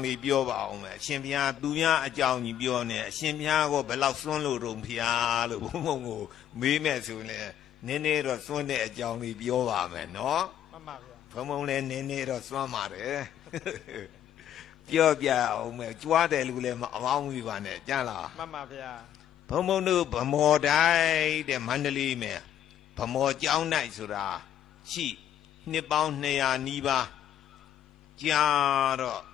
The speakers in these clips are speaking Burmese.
你标吧，我们先偏都样教你标呢，先偏我不老孙路中偏了，我没买手呢，奶奶的孙的教你标吧们喏，朋友呢奶奶的孙嘛的，标我们抓的路来嘛，往回玩的，讲了。朋友都不毛带的mand里面，不毛教奶是啦，是，你帮你呀你吧，家的。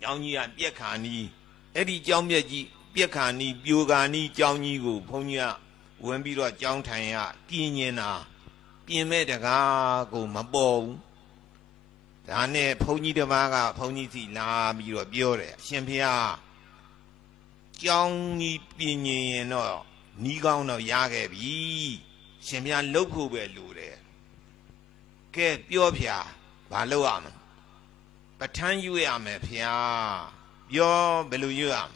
教你啊，别看你，那里教别记，别看你，别看你教你个朋友啊，问比如讲谈呀，今年呐，变卖的个么包，然呢，朋友的嘛个朋友是哪比如标的，先别啊，教你今年喏，你讲喏压个比，先别路口边路的，给标片把路啊们。不谈有呀么偏，要不路有啊，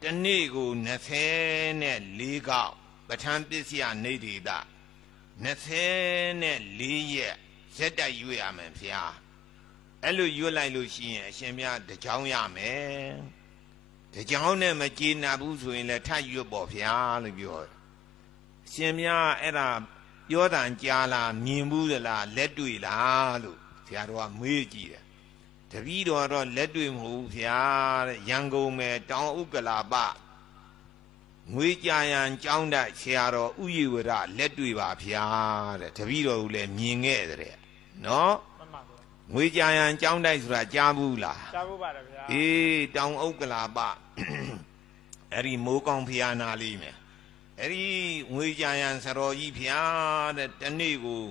但那个那才呢离高，不谈比下内地的，那才呢离业，实在有呀么偏，一路越来越新，先边的讲呀么，的讲呢么今那不说呢，他越不偏了标，先边哎啦，要当家啦，面部的啦，လက်对啦喽，假如话没记的。တပီးတော်လက်တွေ့မဟုတ်ဗျာတဲ့ရန်ကုန်မယ်တောင်ဥက္ကလာပငွေကြရန်ကျောင်းတိုက်ဆရာတော်ဥယျဝရလက်တွေ့ပါဗျာတဲ့တပီးတော်ကလည်းမြင်ခဲ့တဲ့နော်ငွေကြရန်ကျောင်းတိုက်ဆိုတာကြားဘူးလားကြားဘူးပါတယ်ဗျာအေးတောင်ဥက္ကလာပအဲ့ဒီမိုးကောင်းဖျားနာလေးမယ်အဲ့ဒီငွေကြရန်ဆရာတော်ကြီးဗျာတဲ့တနေ့ကို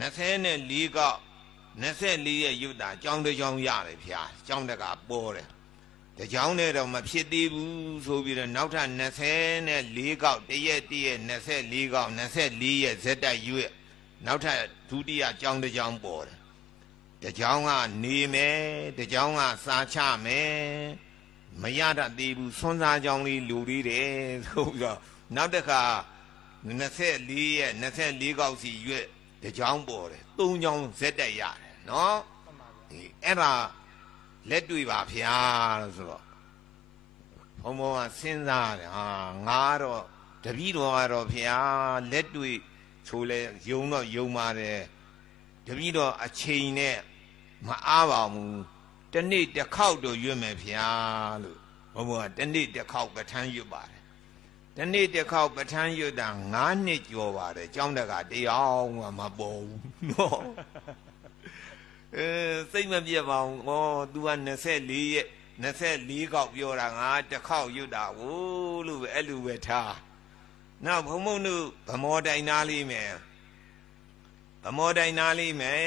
24ကောက်24ရဲ့ရုပ်တာကြောင်းတစ်ကြောင်းရတယ်ဗျာကြောင်းတကပေါ်တယ်တကြောင်းနဲ့တော့မဖြစ်သေးဘူးဆိုပြီးတော့နောက်ထပ်24ကောက်တရက်24ကောက်24ရဲ့ဇက်တိုက်ရွက်နောက်ထပ်ဒုတိယကြောင်းတစ်ကြောင်းပေါ်တယ်တကြောင်းကနေမယ်တကြောင်းကစားချမယ်မရတတ်သေးဘူးဆွမ်းစားကြောင်းလေးလူလေးတယ်ဆိုပြီးတော့နောက်တစ်ခါ24ရဲ့24ကောက်စီရွက်တကြောင်းပေါ်တယ်3ကြောင်းဇက်တိုက်ရတယ်နော်အဲ့ဒါလက်တွေ့ပါဗျာလို့ဆိုတော့ဘုံဘုံကစဉ်းစားတယ်ဟာငါတော့တပည့်တော်ကတော့ဗျာလက်တွေ့ဆိုလဲယုံတော့ယုံပါတယ်တပည့်တော်အချိန်နဲ့မအားပါဘူးတနေ့တစ်ခေါက်တော့ရွတ်မယ်ဗျာလို့ဘုံဘုံကတနေ့တစ်ခေါက်ပဋ္ဌာန်းရွတ်ပါတယ်တနေ့တစ်ခေါက်ပဋ္ဌာန်းရွတ်တာ9နှစ်ကျော်ပါတယ်ကျောင်းတက်ကတရားမှမပေါ်ဘူးနော်စိတ်မပြတ်ပါဘူး။ဩ तू က24ရက်24ကောက်ပြောတာငါတစ်ခေါက်ရွတ်တာကိုလို့ပဲအဲ့လိုပဲထား။နောက်ဘုံဘုံတို့ဗမောတိုင်နာလေးမယ်။ဗမောတိုင်နာလေးမယ်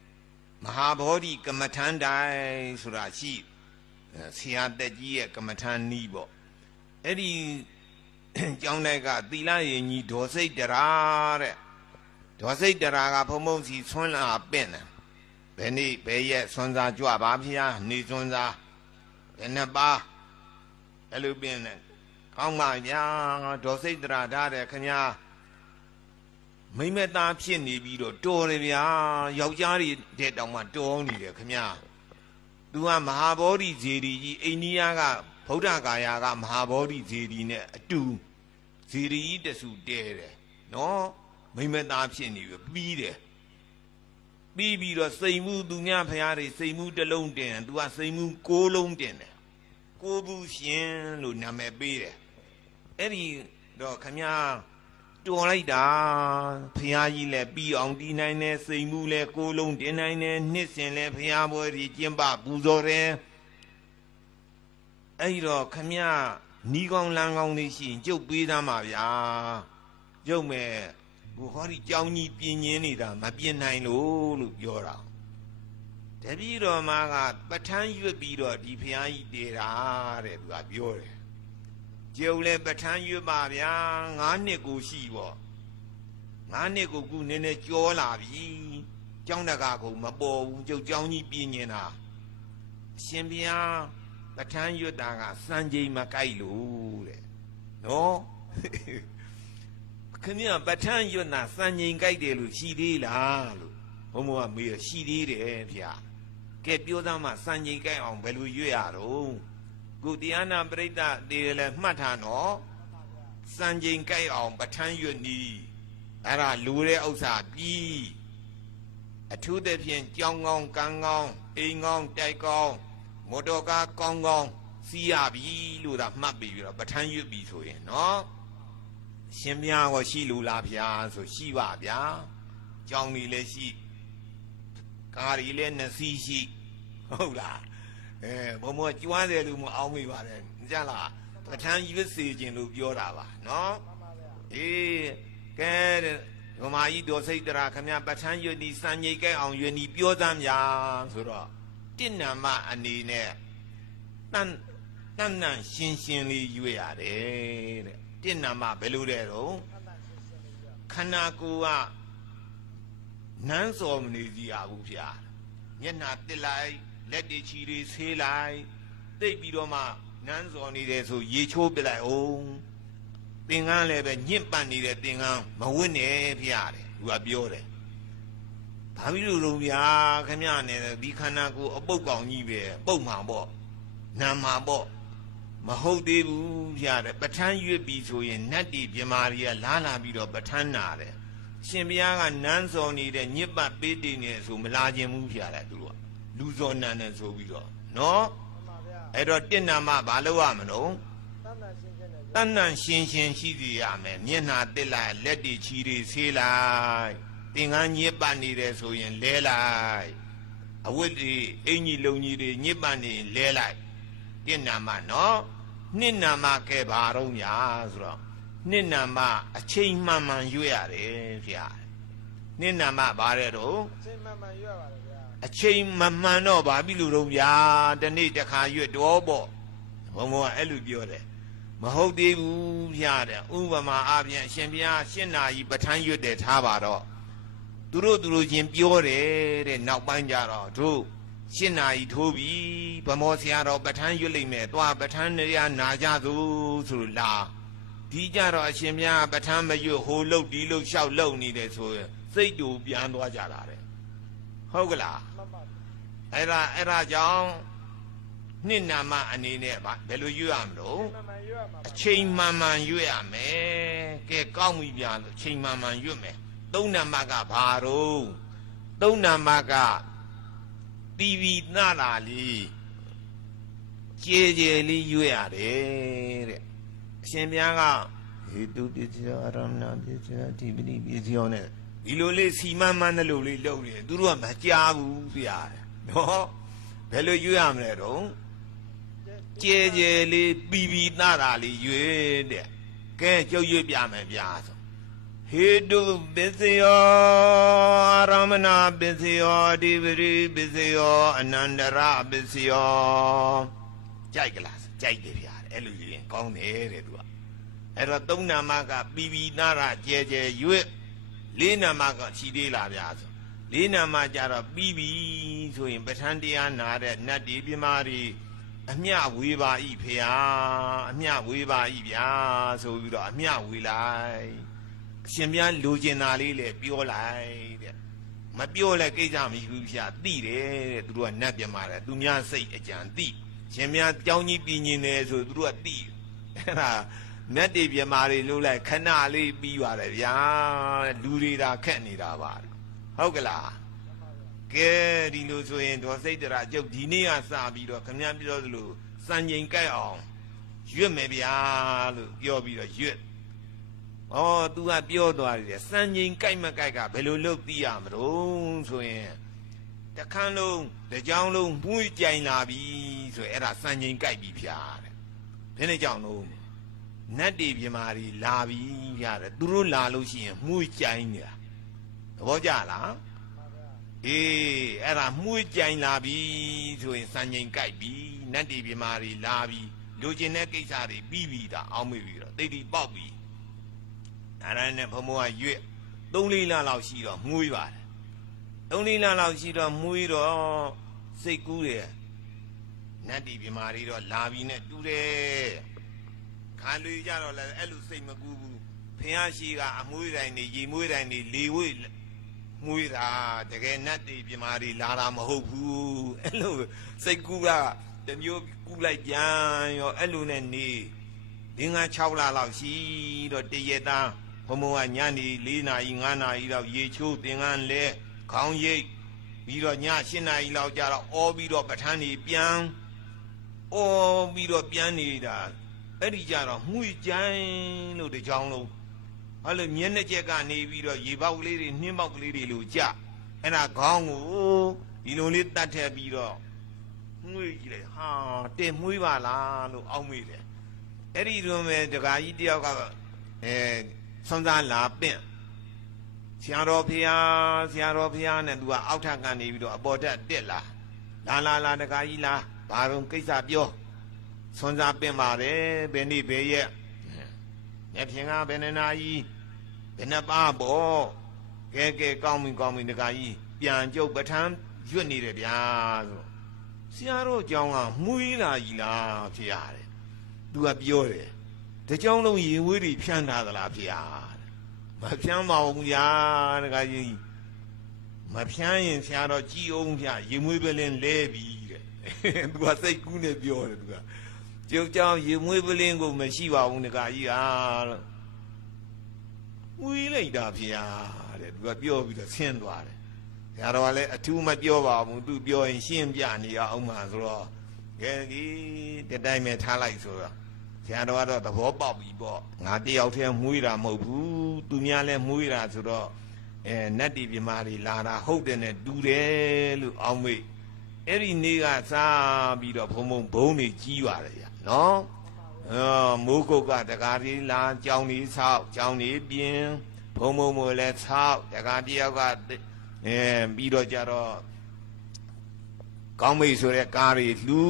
။မဟာဗောဓိကမ္မထန်တိုင်ဆိုတာရှိဆရာတက်ကြီးရဲ့ကမ္မထန်နီးပေါ့။အဲ့ဒီကျောင်းတိုက်ကသီလရင်ကြီးဒေါ်စိတ်တရာတဲ့။ဒေါ်စိတ်တရာကဘုံဘုံစီဆွမ်းလာပင့်တယ်ဘယ်နေ့ဘယ်ရက်ဆွမ်းစားကြွပါဗျာနေဆွမ်းစားဘယ်နှပါအဲ့လိုပြင်းတယ်ကောင်းပါဗျာဒေါ်စိတ်တရာထားတယ်ခင်ဗျာမိမသားဖြစ်နေပြီးတော့တော်တယ်ဗျာယောက်ျားတွေတဲ့တောင်မှတော်နေတယ်ခင်ဗျာသူကမဟာဗောဓိဇေဒီကြီးအိန္ဒိယကဗုဒ္ဓဂါယာကမဟာဗောဓိဇေဒီနဲ့အတူဇေဒီကြီးတဆူတဲတယ်နော်မိမသားဖြစ်နေပြီးတယ်ပြီးတော့စိတ်မှုသူများဖရားတွေစိတ်မှုတစ်လုံးတင်သူကစိတ်မှု6လုံးတင်တယ်6ဘူးရှင်လို့နာမည်ပေးတယ်အဲ့ဒီတော့ခမညာတော်လိုက်တာဖရားကြီးလည်းပြီးအောင်တီးနိုင်တယ်စိတ်မှုလည်း6လုံးတင်နိုင်တယ်နှစ်စဉ်လည်းဖရားပွဲကြီးကျင်းပပူဇော်တယ်အဲ့ဒီတော့ခမညာနီးကောင်းလမ်းကောင်းလေးရှိရင်ကျုပ်ပေးသားမှာဗျာကျုပ်မဲ့ဟိုဟောဒီကြောင်းကြီးပြင်းရင်းနေတာမပြင်းနိုင်လို့ပြောတာတပည့်တော်မကပဋ္ဌာန်းရွတ်ပြီးတော့ဒီဖျားကြီးတည်တာတဲ့သူကပြောတယ်ကျုပ်လည်းပဋ္ဌာန်းရွတ်ပါဗျာ9နှစ်ကိုရှိပေါ့9နှစ်ကိုခုနည်းနည်းကြောလာပြီကျောင်းတကာကိုမပေါ်ဘူးကျုပ်ကျောင်းကြီးပြင်းနေတာအရှင်ဘုရားပဋ္ဌာန်းရွတ်တာကစံချိန်မကိုက်လို့တဲ့နော်ခင်ဗျာပဋ္ဌာန်းရွတ်နာစံချိန်ကြိုက်တယ်လို့ရှိသေးလားလို့ဘုံဘုံကမေးရရှိသေးတယ်ဗျာက ကဲပြောသားမှစံချိန်ကြိုက်အောင်ဘယ်လိုရွတ်ရတော့ကုတရားနာပရိသတ်တေလည်းမှတ်ထားနော်စံချိန်ကြိုက်အောင်ပဋ္ဌာန်းရွတ်နီးအဲ့ဒါလူတဲ့ဥစ္စာပြီးအထူးသဖြင့်ကြောင်းကောင်းကန်းကောင်းအိမ်ကောင်းတိုက်ကောင်းမော်တော်ကားကောင်းကောင်းစီးရပြီလို့သာမှတ်ပြီးတော့ပဋ္ဌာန်းရွတ်ပြီဆိုရင်နော်ရှင်မြတ်ကိုရှိလူလားဗျာဆိုရှိပါဗျာကြောင်းကြီးလည်းရှိကားကြီးလည်းနှစ်စီးရှိဟုတ်လားဘုံမောကျွမ်းတယ်လို့မအောင်မိပါတယ်ကြလားပဋ္ဌာန်းရွတ်စေခြင်းလို့ပြောတာပါနော်အေးကဲဗမာကြီးတော်စိတ်တရာခမပဋ္ဌာန်းရွတ်ဒီစံញိတ်ကဲအောင်ရွတ်ဒီပြောသမ်းညာဆိုတော့တဏ္ဏမအနေနဲ့တန်ရှင်းရှင်းလေးရွတ်ရတယ်တဲ့တဏ္ဏမဘယ်လိုလဲတော့ခန္ဓာကိုယ်ကနန်းစော်မနေစီရဘူးဗျာမျက်နှာတစ်လိုက်လက်တွေချီတွေဆေးလိုက်သိပ်ပြီးတော့မှနန်းစော်နေတယ်ဆိုရေချိုးပလိုက်အောင်သင်္ကန်းလည်းပဲညှင့်ပတ်နေတဲ့သင်္ကန်းမဝတ်နဲ့ဗျာတဲ့သူကပြောတယ်ဘာဖြစ်လို့တော့ဗျာခမရနဲ့ဒီခန္ဓာကိုယ်အပုတ်ကောင်ကြီးပဲပုတ်မှာပေါ့နာမှာပေါ့မဟုတ်သေးဘူးဗျာတဲ့ပဋ္ဌာန်းရွတ်ပြီဆိုရင်နတ်တီပြမာရီကလာပြီးတော့ပဋ္ဌာန်းနာတယ်ရှင်ဘုရားကနန်းစော်နေတဲ့ညစ်ပတ်ပေးတည်နေဆိုမလာခြင်းဘူးဗျာတဲ့သူကလူစော်နန်းနဲ့ဆိုပြီးတော့နော်အဲ့တော့တဏ္ဏမဘာလို့ရမလို့တဏ္ဏရှင်းရှိစီရမယ်မျက်နှာတစ်လိုက်လက်တွေချီတွေဆေးလိုက်သင်္ကန်းညစ်ပတ်နေတယ်ဆိုရင်လဲလိုက်အဝတ်တွေအင်ကြီးလုံကြီးတွေညစ်ပတ်နေလဲလိုက်တဏ္ဏမနော်နှစ်နာမကဲဘာတော့ညာဆိုတော့နှစ်နာမအချိန်မှန်ရွတ်ရတယ်ဗျာနှစ်နာမဘာတဲ့တော့အချိန်မှန်ရွတ်ပါတယ်ဗျာအချိန်မှန်တော့ဘာပြီလို့တော့ဗျာတနေ့တစ်ခါရွတ်တော့ပေါ့ဘုံဘုံကအဲ့လိုပြောတယ်မဟုတ်သေးဘူးဗျာတဲ့ဥပမာအပြင်အရှင်ဘုရားရှင်းနာကြီးပဋ္ဌာန်းရွတ်တယ်ထားပါတော့သူတို့ချင်းပြောတယ်တဲ့နောက်ပိုင်းကြတော့တို့ရှင်းနာကြီးထိုးပြီဗမောဆရာတော်ပဋ္ဌာန်းရွတ်လိမ့်မယ်သွားပဋ္ဌာန်းရနာကြသူဆိုလာဒီကြတော့အရှင်မြတ်ပဋ္ဌာန်းမရွတ်ဟိုလုတ်ဒီလုတ်လျှောက်လုတ်နေတယ်ဆိုရင်စိတ်တူပြန်သွားကြတာတဲ့ဟုတ်ကလားအဲ့ဒါကြောင့်နှစ်နာမအနေနဲ့ဘယ်လိုရွတ်ရမလို့အချိန်မှန်ရွတ်ရမယ်ကဲကောင်းပြီဗျာလို့အချိန်မှန်ရွတ်မယ်သုံးနာမကဘာတော့သုံးနာမကတီဗီနာလာလေးကျေလေးရွတ်ရတယ်တဲ့အရှင်ဘုရားကဟေတုပစ္စယောအရမဏပစ္စယောအဓိပတိပစ္စယောနဲ့ဒီလိုလေးစီမံမှန်းတဲ့လိုလေးလုပ်နေတယ်သူတို့ကမကြားဘူးဗျာနော်ဘယ်လိုရွတ်ရမလဲတော့ကျေလေးပြီးနာတာလေးရွတ်တဲ့ကဲကျုပ်ရွတ်ပြမယ်ဗျာဆိုဟေတုပစ္စယောအရမဏပစ္စယောအဓိပတိပစ္စယောအနန္တရပစ္စယောကြိုက်ကလားကြိုက်တယ်ဗျာအဲ့လိုရင်ကောင်းတယ်တဲ့သူကအဲ့တော့သုံးနာမကပြီးနာတာကျဲရွတ်လေးနာမကခြီသေးလားဗျာဆိုလေးနာမကြတော့ပြီးဆိုရင်ပဋ္ဌာန်းတရားနာတဲ့နတ်ဒီပြမာတွေအမျှဝေပါဤဖေဟာအမျှဝေပါဤဗျာဆိုပြီးတော့အမျှဝေလိုက်အရှင်မြတ်လူကျင်တာလေးလေပြောလိုက်တဲ့မပြောလဲကိစ္စမရှိဘူးဗျာသိတယ်တဲ့သူတို့ကနတ်ပြမာတယ်သူများစိတ်အကြံသိရှင်မြတ်ကြောင်းကြီးပြင်းနေတယ်ဆိုသူတို့ကသိအဲ့ဒါနတ်တွေပြမာတွေလို့လိုက်ခဏလေးပြီးပါတယ်ဗျာလူတွေဒါခက်နေတာပါဟုတ်ကလားကဲဒီလိုဆိုရင်ဒေါ်စိတ်တရာကျုပ်ဒီနေ့ကစပြီးတော့ခမည်းပြောသလိုစံချိန်ကြိုက်အောင်ရွတ်မယ်ဗျာလို့ပြောပြီးတော့ရွတ်ဩသူကပြောသွားတယ်စံချိန်ကြိုက်မကြိုက်ကဘယ်လိုလုပ်သိရမလို့ဆိုရင်တခန်းလုံးတကြောင်လုံးမှုကြိုင်လာပြီဆိုရင်အဲ့ဒါစံချိန်ကြိုက်ပြီဗျာတဲ့ဘယ်နဲ့ကြောင်လို့နတ်တွေပြမာတွေလာပြီဗျာတဲ့သူတို့လာလို့ရှိရင်မှုကြိုင်နေတာသဘောကျလားအေးအဲ့ဒါမှုကြိုင်လာပြီဆိုရင်စံချိန်ကြိုက်ပြီနတ်တွေပြမာတွေလာပြီလူကျင်တဲ့ကိစ္စတွေပြီးပြီဒါအောင်းမိပြီတော့တိတ်တိပေါက်ပြီအဲ့ဒါနဲ့ဘုံဘုံကရွတ်3-4 လလောက်ရှိတော့မှုပါတယ်3-4 လလောက်ရှိတော့မှုတော့စိတ်ကူးတယ်နတ်တွေပြမာတွေတော့လာပြီနဲ့တူတယ်ခါလူကြတော့လည်းအဲ့လိုစိတ်မကူးဘူးဖះရှိကအမွှေးတိုင်းနေရေမွေးတိုင်းနေလေဝေးမ မွေးတာတကယ်နတ်တွေပြမာတွေလာတာမဟုတ်ဘူးအဲ့လိုစိတ်ကူးကတမျိုးကူးလိုက်ပြန်ရောအဲ့လိုနဲ့နေ5-6 လလောက်ရှိတော့တရက်သားဘုံဘုံကညနေ4 နာရီ5 နာရီလောက်ရေချိုးသင်္ကန်းလဲခေါင်းရိပ်ပြီးတော့ည8 နာရီလောက်ကြာတော့အော်ပြီးတော့ပဋ္ဌာန်းကြီးပြန်အော်ပြီးတော့ပြန်နေတာအဲ့ဒီကြတော့မှုကြိုင်းလို့တကြောင်လုံးအဲ့လိုမျက်နှာချက်ကနေပြီးတော့ရေပေါက်ကလေးတွေနှင်းပေါက်ကလေးတွေလို့ကြအဲ့ဒါခေါင်းကိုဒီလိုလေးတတ်ထည့်ပြီးတော့မှုကြည့်လိုက်ဟာတင်မှုပါလားလို့အောက်မေ့တယ်အဲ့ဒီလိုမဲ့ဒကာကြီးတယောက်ကဆွမ်းသားလာပင့်ဆရာတော်ဖျားနဲ့သူကအောက်ထပ်ကနေပြီးတော့အပေါ်တက်တက်လာဒကာကြီးလားဘာလို့ကိစ္စပြောဆွမ်းစားပင့်ပါတယ်ဘယ်နေ့ဘယ်ရက်ညဖြင်ကဘယ်နှနာကြီးဘယ်နှပါပေါ့ကဲကောင်းပြီဒကာကြီးပြန်ကြုတ်ပဋ္ဌာန်းရွတ်နေတယ်ဗျာဆိုဆရာတော်ကြောင်းကမှုီးလာကြီးလားဖျားတယ်သူကပြောတယ်တကြောင်လုံးရေဝေးတွေဖြန်းထားသလားဖျားမဖြန်းပါဘူးဗျာဒကာကြီးမဖြန်းရင်ဆရာတော်ကြည်အောင်ဗျာရေမွေးပလင်းလဲပြီတဲ့သူကစိတ်ကူးနေပြောတယ်သူကကျုပ်ကြောင့်ရေမွေးပလင်းကိုမရှိပါဘူးဒကာကြီးဟာလို့မွေးလိုက်တာဖျားတဲ့သူကပြောပြီးတော့ဆင်းသွားတယ်ဆရာတော်ကလည်းအထူးမပြောပါဘူးသူပြောရင်ရှင်းပြနေအောင်မှဆိုတော့ကဲဒီတတိုင်းမဲ့ထားလိုက်ဆိုတော့ဆရာတော်ကတော့သဘောပေါက်ပြီပေါ့ငါတယောက်တည်းမွေးတာမဟုတ်ဘူးသူများလည်းမွေးတာဆိုတော့နတ်တီပြမာတွေလာတာဟုတ်တယ်နဲ့တူတယ်လို့အောင်းမေ့အဲ့ဒီနေ့ကစားပြီးတော့ဘုံတွေကြီးပါတယ်ဗျာနော်မိုးကုတ်ကတကားလေးလာကြောင်းလေးဆောက်ကြောင်းလေးပြင်းဘုံမို့လည်းဆောက်တကားတယောက်ကပြီးတော့ကြတော့ကောင်းမိတ်ဆိုတဲ့ကားတွေလှူ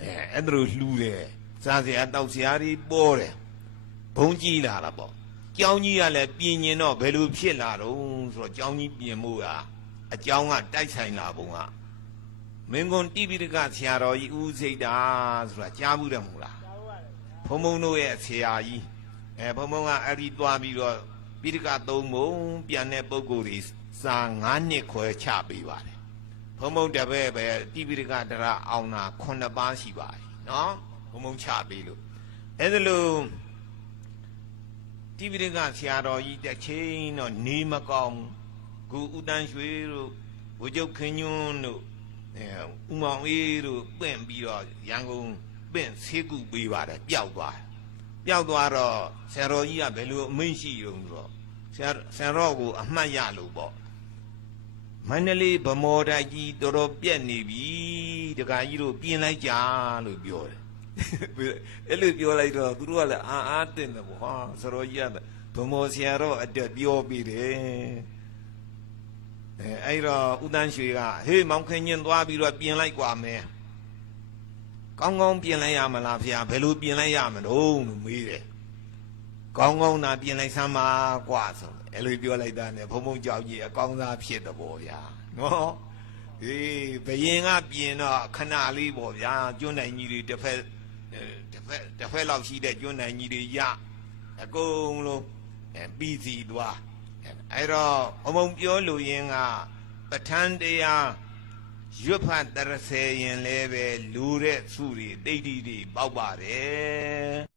အဲ့ဒါလိုလှူတယ်စားစရာတောက်စရာတွေပေါ်တယ်ဘုံကြီးလာတာပေါ့ကျောင်းကြီးကလည်းပြင်ရင်တော့ဘယ်လိုဖြစ်လာတော့ဆိုတော့ကျောင်းကြီးပြင်မှုကအကျောင်းကတိုက်ဆိုင်လာပုံကမင်းကွန်တိပိဋကဆရာတော်ကြီးဦးစိတ်တာဆိုတာကြားဘူးတယ်မဟုတ်လားဘုံတို့ရဲ့ဆရာကြီးဘုံကအဲ့ဒီသွားပြီးတော့ပိဋက3 ပုံပြန်တဲ့ပုဂ္ဂိုလ်တွေစာ9 နှစ်ခွဲချပေးပါတယ်ဘုံတပည့်ပဲတိပိဋကတရအောင်တာ9 ပါးရှိပါတယ်နော်ဘုံချပေးလို့အဲ့ဒါလို့တိပိဋကဆရာတော်ကြီးတစ်ချိန်တော့နေမကောင်းကိုဦးတန်းရွှေတို့ဝကျုပ်ခင်ညွန်းတို့ဦးမောင်အေးတို့ပင့်ပြီးတော့ရန်ကုန်ပင့်ဆေးကုပေးပါတယ်ပျောက်သွားတော့ဆရာတော်ကြီးကဘယ်လိုအမိန့်ရှိရုံဆိုတော့ဆရာတော်ကိုအမှတ်ရလို့ပေါ့မန္တလေးဗမော်တိုက်ကြီးတော်တော်ပြက်နေပြီတခါကြီးတို့ပြင်လိုက်ကြလို့ပြောတယ်အဲ့လိုပြောလိုက်တော့သူတို့ကလည်းအားတင်တယ်ပေါ့ဟာဆရာတော်ကြီးကဗမော်ဆရာတော်အတက်ပြောပြီးတယ်အဲ့တော့ဦးတန်းရွှေကဟေးမောင်ခင်ညင်သွားပြီးတော့ပြင်လိုက်กว่าမယ်ကောင်းကောင်းပြင်လိုက်ရမလားဖေဘယ်လိုပြင်လိုက်ရမလို့မေးတယ်ကောင်းကောင်းသာပြင်လိုက်စမ်းပါกว่าဆိုအဲ့လိုပြောလိုက်တာနဲ့ဘုံကြောက်ကြီးအကောင်းစားဖြစ်တယ်ပေါ့ဗျာနော်ဟေးဘယင်ကပြင်တော့ခဏလေးပေါ့ဗျာကျွန်းနိုင်ကြီးတွေတစ်ဖက်လောက်ရှိတဲ့ကျွန်းနိုင်ကြီးတွေရအကုန်လုံးပြီးစီသွားအဲ့တော့ဘုံပြောလို့ရင်ကပဋ္ဌာန်းတရားရွတ်ဖတ်30ရင်လည်းပဲလူတဲ့စုတွေတိတ်တိတွေပေါက်ပါတယ်